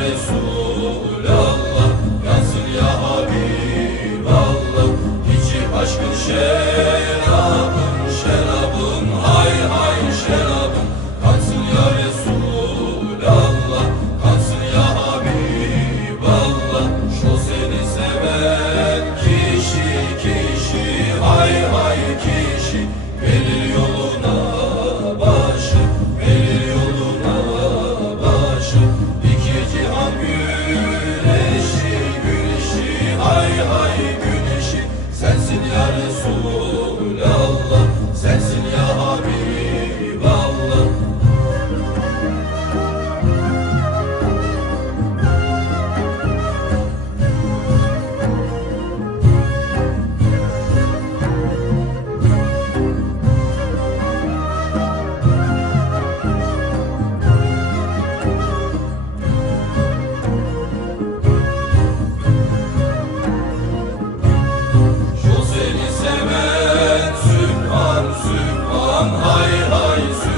Resul Allah Yansın ya Habiballah. İçi aşkın şer Sübhan hay hay Sübhan